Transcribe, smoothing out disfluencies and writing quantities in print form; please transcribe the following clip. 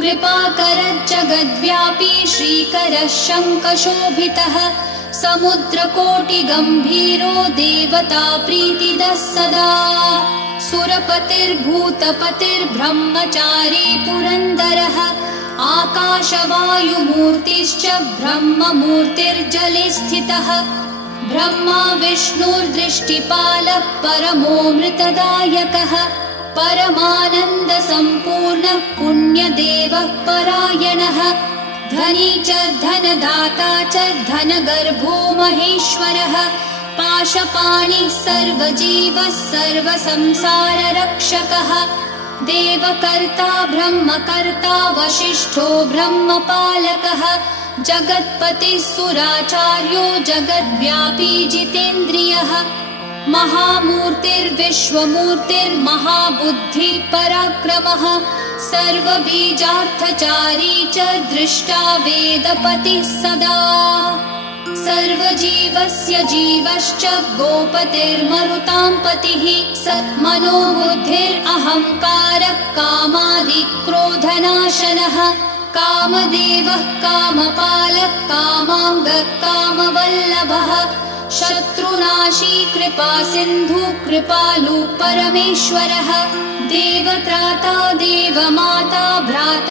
कृपाकरज्जगद्व्यापी श्रीकरः शङ्खशोभितः समुद्रकोटिगम्भीरो देवता प्रीतिदः सदा सुरपतिर्भूतपतिर्ब्रह्मचारी पुरन्दरः आकाशवायुमूर्तिश्च ब्रह्ममूर्तिर्जले स्थितः ब्रह्मा विष्णुर्दृष्टिपालः परमोऽमृतदायकः परमानन्दसम्पूर्णः पुण्यदेवः परायणः धनी च धनदाता च धनगर्भो महेश्वरः पाशपाणिः सर्वजीवः सर्वसंसाररक्षकः देवकर्ता ब्रह्मकर्ता वसिष्ठो ब्रह्मपालकः जगत्पतिः सुराचार्यो जगद्व्यापी जितेन्द्रियः महामूर्तिर्विश्वमूर्तिर्महाबुद्धिः पराक्रमः सर्वबीजार्थचारी च दृष्टा वेदपतिः सदा सर्वजीवस्य जीवश्च गोपतिर्मरुतां पतिः सन्मनोबुद्धिरहङ्कारः कामादिक्रोधनाशनः कामदेवः कामपालः कामाङ्गः कामवल्लभः शत्रुनाशी कृपासिन्धु कृपालु परमेश्वरः देवत्राता देवमाता भ्राता